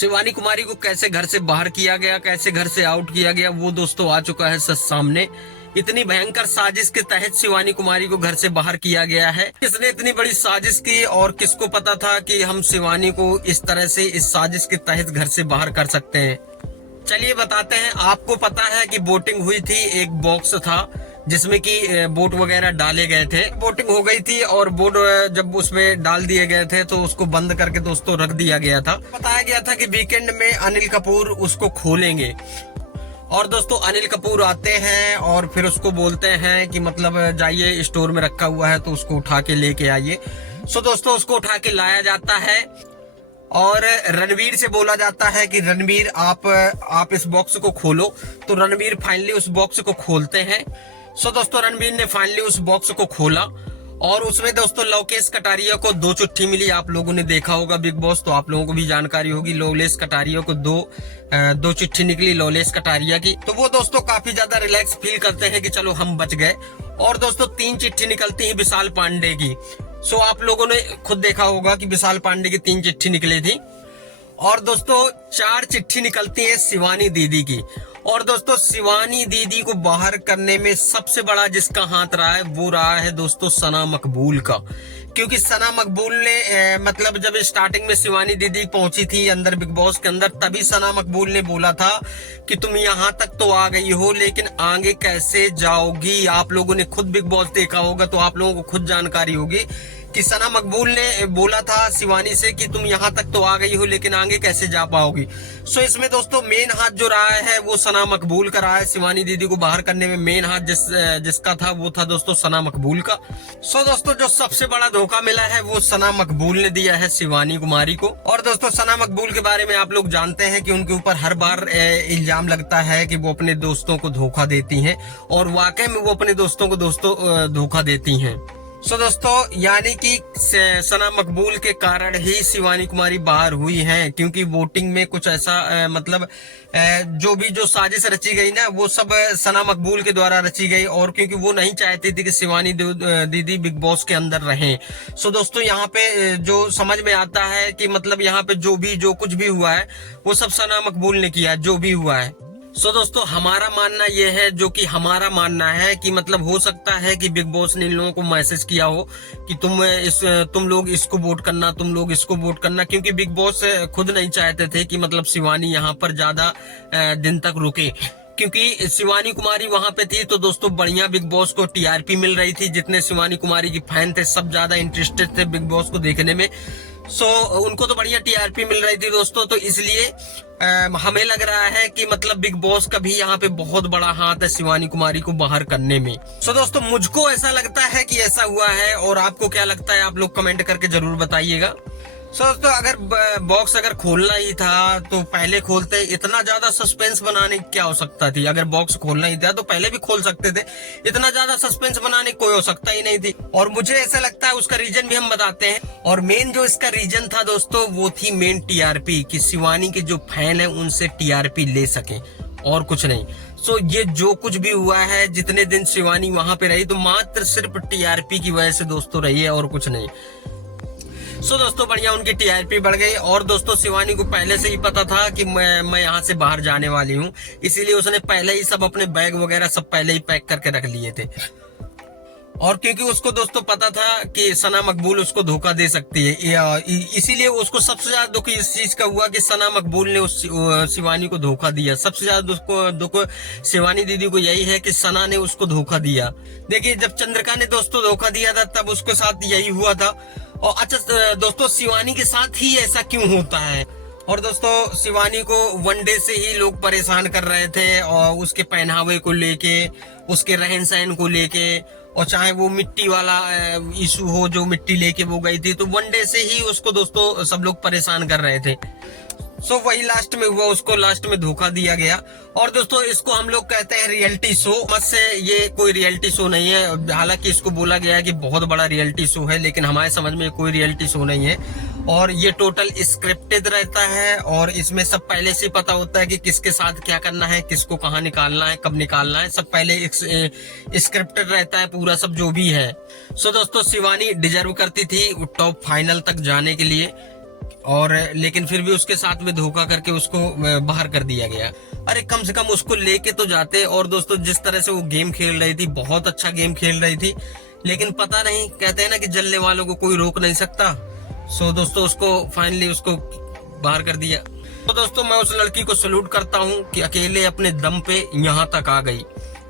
शिवानी कुमारी को कैसे घर से बाहर किया गया, कैसे घर से आउट किया गया, वो दोस्तों आ चुका है सच सामने। इतनी भयंकर साजिश के तहत शिवानी कुमारी को घर से बाहर किया गया है। किसने इतनी बड़ी साजिश की और किसको पता था कि हम शिवानी को इस तरह से इस साजिश के तहत घर से बाहर कर सकते हैं। चलिए बताते हैं। आपको पता है कि वोटिंग हुई थी, एक बॉक्स था जिसमें कि वोट वगैरह डाले गए थे। वोटिंग हो गई थी और वोट जब उसमें डाल दिए गए थे तो उसको बंद करके दोस्तों रख दिया गया था। बताया गया था कि वीकेंड में अनिल कपूर उसको खोलेंगे और दोस्तों अनिल कपूर आते हैं और फिर उसको बोलते हैं कि मतलब जाइए स्टोर में रखा हुआ है तो उसको उठा के लेके आइए। सो दोस्तों उसको उठा के लाया जाता है और रणवीर से बोला जाता है कि रणवीर आप इस बॉक्स को खोलो। तो रणवीर फाइनली उस बॉक्स को खोलते हैं। सो दोस्तों रणवीर ने फाइनली उस बॉक्स को खोला और उसमें दोस्तों लोकेश कटारिया को 2 चिट्ठी मिली। आप लोगों ने देखा होगा बिग बॉस, तो आप लोगों को भी जानकारी होगी। लोकेश कटारिया को दो चिट्ठी निकली लोकेश कटारिया की। तो वो दोस्तों काफी ज्यादा रिलैक्स फील करते हैं कि चलो हम बच गए। और दोस्तों 3 चिट्ठी निकलती है विशाल पांडे की। सो आप लोगों ने खुद देखा होगा कि विशाल पांडे की 3 चिट्ठी निकली थी। और दोस्तों 4 चिट्ठी निकलती है शिवानी दीदी की। और दोस्तों शिवानी दीदी को बाहर करने में सबसे बड़ा जिसका हाथ रहा है वो रहा है दोस्तों सना मकबूल का। क्योंकि सना मकबूल ने मतलब जब स्टार्टिंग में शिवानी दीदी पहुंची थी अंदर बिग बॉस के अंदर, तभी सना मकबूल ने बोला था कि तुम यहाँ तक तो आ गई हो लेकिन आगे कैसे जाओगी। आप लोगों ने खुद बिग बॉस देखा होगा तो आप लोगों को खुद जानकारी होगी कि सना मकबूल ने बोला था शिवानी से कि तुम यहाँ तक तो आ गई हो लेकिन आगे कैसे जा पाओगी। सो इसमें दोस्तों मेन हाथ जो रहा है वो सना मकबूल का रहा है। शिवानी दीदी को बाहर करने में मेन हाथ जिसका था वो था दोस्तों सना मकबूल का। सो दोस्तों जो सबसे बड़ा धोखा मिला है वो सना मकबूल ने दिया है शिवानी कुमारी को। और दोस्तों सना मकबूल के बारे में आप लोग जानते हैं कि उनके ऊपर हर बार इल्जाम लगता है कि वो अपने दोस्तों को धोखा देती हैं और वाकई में वो अपने दोस्तों को धोखा देती हैं। सो दोस्तों यानी कि सना मकबूल के कारण ही शिवानी कुमारी बाहर हुई हैं, क्योंकि वोटिंग में कुछ ऐसा मतलब जो साजिश रची गई ना वो सब सना मकबूल के द्वारा रची गई। और क्योंकि वो नहीं चाहती थी कि शिवानी दीदी बिग बॉस के अंदर रहें। सो दोस्तों यहाँ पे जो समझ में आता है कि मतलब यहाँ पे जो कुछ भी हुआ है वो सब सना मकबूल ने किया जो भी हुआ है। सो दोस्तों हमारा मानना यह है, जो कि हमारा मानना है कि मतलब हो सकता है कि बिग बॉस ने इन लोगों को मैसेज किया हो कि तुम लोग इसको वोट करना, तुम लोग इसको वोट करना। क्योंकि बिग बॉस खुद नहीं चाहते थे कि मतलब शिवानी यहाँ पर ज्यादा दिन तक रुके। क्योंकि शिवानी कुमारी वहां पे थी तो दोस्तों बढ़िया बिग बॉस को टीआरपी मिल रही थी। जितने शिवानी कुमारी की फैन थे सब ज्यादा इंटरेस्टेड थे बिग बॉस को देखने में। सो उनको तो बढ़िया टीआरपी मिल रही थी दोस्तों। तो इसलिए हमें लग रहा है कि मतलब बिग बॉस का भी यहाँ पे बहुत बड़ा हाथ है शिवानी कुमारी को बाहर करने में। सो दोस्तों मुझको ऐसा लगता है कि ऐसा हुआ है। और आपको क्या लगता है आप लोग कमेंट करके जरूर बताइएगा। सो दोस्तों अगर बॉक्स खोलना ही था तो पहले खोलते। इतना ज्यादा सस्पेंस बनाने की क्या हो सकता थी। अगर बॉक्स खोलना ही था तो पहले भी खोल सकते थे। इतना ज्यादा सस्पेंस बनाने कोई हो सकता ही नहीं थी। और मुझे ऐसा लगता है उसका रीजन भी हम बताते हैं। और मेन जो इसका रीजन था दोस्तों वो थी मेन टीआरपी, कि शिवानी के जो फैन है उनसे टीआरपी ले सके और कुछ नहीं। सो ये जो कुछ भी हुआ है, जितने दिन शिवानी वहां पे रही तो मात्र सिर्फ टीआरपी की वजह से दोस्तों रही है और कुछ नहीं। सो दोस्तों बढ़िया उनकी टीआरपी बढ़ गई। और दोस्तों शिवानी को पहले से ही पता था कि मैं यहाँ से बाहर जाने वाली हूँ, इसीलिए उसने पहले ही सब अपने बैग वगैरह सब पहले ही पैक करके रख लिए थे। और क्योंकि उसको दोस्तों पता था कि सना मकबूल उसको धोखा दे सकती है, इसीलिए उसको सबसे ज्यादा दुख इस चीज का हुआ कि सना मकबूल ने उस शिवानी को धोखा दिया। सबसे ज्यादा दुख शिवानी दीदी को यही है कि सना ने उसको धोखा दिया। देखिए जब चंद्रिका ने दोस्तों धोखा दिया था तब उसके साथ यही हुआ था। और अच्छा दोस्तों शिवानी के साथ ही ऐसा क्यों होता है। और दोस्तों शिवानी को वनडे से ही लोग परेशान कर रहे थे और उसके पहनावे को लेके, उसके रहन सहन को लेके, और चाहे वो मिट्टी वाला इशू हो जो मिट्टी लेके वो गई थी, तो वनडे से ही उसको दोस्तों सब लोग परेशान कर रहे थे। सो वही लास्ट में हुआ, उसको लास्ट में धोखा दिया गया। और दोस्तों इसको हम लोग कहते हैं रियलिटी शो। मत से ये कोई रियलिटी शो नहीं है। हालांकि इसको बोला गया है कि बहुत बड़ा रियलिटी शो है, लेकिन हमारे समझ में कोई रियलिटी शो नहीं है। और ये टोटल स्क्रिप्टेड रहता है और इसमें सब पहले से पता होता है कि किसके साथ क्या करना है, किसको कहाँ निकालना है, कब निकालना है, सब पहले स्क्रिप्टेड रहता है पूरा सब जो भी है। सो दोस्तों शिवानी डिजर्व करती थी टॉप फाइनल तक जाने के लिए। और लेकिन फिर भी उसके साथ में धोखा करके उसको बाहर कर दिया गया। अरे कम से कम उसको लेके तो जाते। और दोस्तों जिस तरह से वो गेम खेल रही थी, बहुत अच्छा गेम खेल रही थी, लेकिन पता नहीं, कहते हैं ना कि जलने वालों को कोई रोक नहीं सकता। सो दोस्तों उसको फाइनली उसको बाहर कर दिया। तो दोस्तों मैं उस लड़की को सैल्यूट करता हूँ कि अकेले अपने दम पे यहाँ तक आ गई।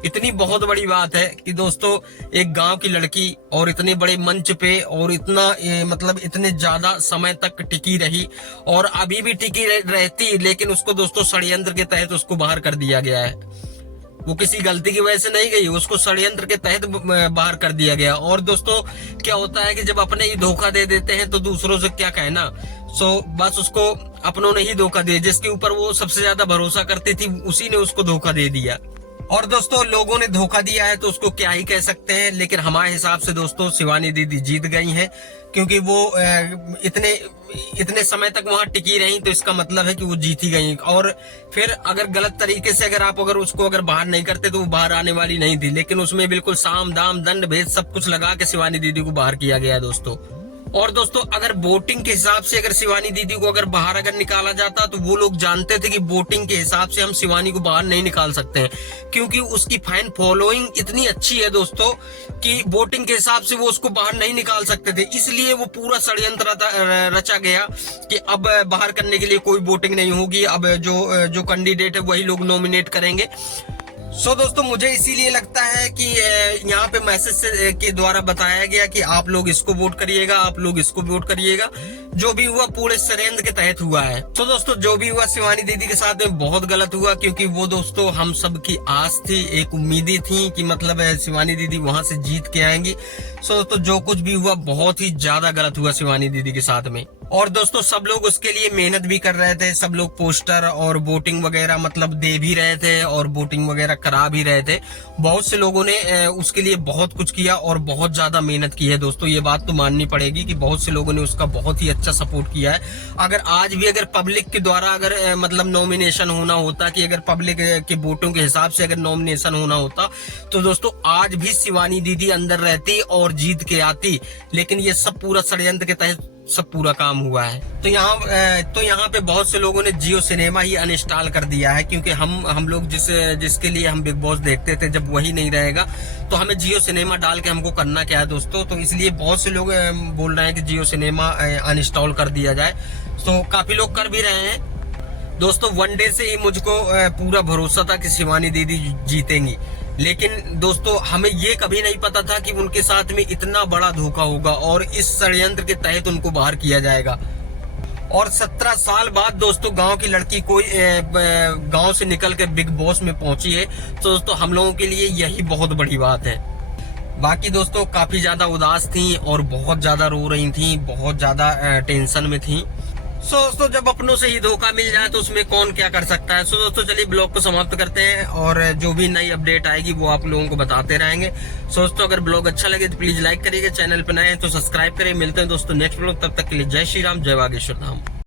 इतनी बहुत बड़ी बात है कि दोस्तों एक गांव की लड़की और इतने बड़े मंच पे और इतना मतलब इतने ज्यादा समय तक टिकी रही और अभी भी टिकी रहती, लेकिन उसको दोस्तों षड्यंत्र के तहत उसको बाहर कर दिया गया है। वो किसी गलती की वजह से नहीं गई, उसको षड्यंत्र के तहत बाहर कर दिया गया। और दोस्तों क्या होता है कि जब अपने ही धोखा दे देते हैं तो दूसरों से क्या कहना। सो बस उसको अपनों ने ही धोखा दिया, जिसके ऊपर वो सबसे ज्यादा भरोसा करती थी उसी ने उसको धोखा दे दिया। और दोस्तों लोगों ने धोखा दिया है तो उसको क्या ही कह सकते हैं, लेकिन हमारे हिसाब से दोस्तों शिवानी दीदी जीत गई हैं, क्योंकि वो इतने समय तक वहां टिकी रही, तो इसका मतलब है कि वो जीत ही गई। और फिर अगर गलत तरीके से अगर उसको बाहर नहीं करते तो वो बाहर आने वाली नहीं थी, लेकिन उसमें बिल्कुल साम दाम दंड भेद सब कुछ लगा के शिवानी दीदी को बाहर किया गया दोस्तों। और दोस्तों अगर वोटिंग के हिसाब से अगर शिवानी दीदी को बाहर निकाला जाता तो वो लोग जानते थे कि वोटिंग के हिसाब से हम शिवानी को बाहर नहीं निकाल सकते हैं, क्योंकि उसकी फैन फॉलोइंग इतनी अच्छी है दोस्तों कि वोटिंग के हिसाब से वो उसको बाहर नहीं निकाल सकते थे। इसलिए वो पूरा षड्यंत्र रचा गया कि अब बाहर करने के लिए कोई वोटिंग नहीं होगी, अब जो कैंडिडेट है वही लोग नॉमिनेट करेंगे। सो दोस्तों मुझे इसीलिए लगता है कि यहाँ पे मैसेज के द्वारा बताया गया कि आप लोग इसको वोट करिएगा, आप लोग इसको वोट करिएगा। जो भी हुआ पूरे षड्यंत्र के तहत हुआ है। तो दोस्तों जो भी हुआ शिवानी दीदी के साथ में बहुत गलत हुआ, क्योंकि वो दोस्तों हम सब की आस थी, एक उम्मीदें थी कि मतलब शिवानी दीदी वहां से जीत के आएंगी। सो तो जो कुछ भी हुआ बहुत ही ज्यादा गलत हुआ शिवानी दीदी के साथ में। और दोस्तों सब लोग उसके लिए मेहनत भी कर रहे थे, सब लोग पोस्टर और वोटिंग वगैरह मतलब दे भी रहे थे और वोटिंग वगैरह करा भी रहे थे। बहुत से लोगों ने उसके लिए बहुत कुछ किया और बहुत ज्यादा मेहनत की है दोस्तों, ये बात तो माननी पड़ेगी कि बहुत से लोगों ने उसका बहुत ही अच्छा सपोर्ट किया है। अगर आज भी पब्लिक के द्वारा मतलब नॉमिनेशन होना होता, कि अगर पब्लिक के वोटों के हिसाब से नॉमिनेशन होना होता तो दोस्तों आज भी शिवानी दीदी अंदर रहती और जीत के आती, लेकिन ये सब पूरा षड्यंत्र के तहत सब पूरा काम हुआ है। तो यहाँ पे बहुत से लोगों ने जियो सिनेमा ही अनइंस्टॉल कर दिया है, क्योंकि हम लोग जिसके लिए हम बिग बॉस देखते थे, जब वही नहीं रहेगा तो हमें जियो सिनेमा डाल के हमको करना क्या है दोस्तों। तो इसलिए बहुत से लोग बोल रहे हैं कि जियो सिनेमा अनइंस्टॉल कर दिया जाए, तो काफी लोग कर भी रहे हैं दोस्तों। वनडे से ही मुझको पूरा भरोसा था कि शिवानी दीदी जीतेंगी, लेकिन दोस्तों हमें ये कभी नहीं पता था कि उनके साथ में इतना बड़ा धोखा होगा और इस षड्यंत्र के तहत उनको बाहर किया जाएगा। और 17 साल बाद दोस्तों गांव की लड़की कोई गांव से निकल के बिग बॉस में पहुंची है, तो दोस्तों हम लोगों के लिए यही बहुत बड़ी बात है। बाकी दोस्तों काफी ज्यादा उदास थी और बहुत ज्यादा रो रही थी, बहुत ज्यादा टेंशन में थी। सो दोस्तों जब अपनों से ही धोखा मिल जाए तो उसमें कौन क्या कर सकता है। सो दोस्तों चलिए ब्लॉग को समाप्त करते हैं और जो भी नई अपडेट आएगी वो आप लोगों को बताते रहेंगे। सो दोस्तों अगर ब्लॉग अच्छा लगे तो प्लीज लाइक करिएगा, चैनल पर नए हैं तो सब्सक्राइब करिए। मिलते हैं दोस्तों नेक्स्ट ब्लॉग, तब तक के लिए जय श्री राम, जय बागेश्वर धाम।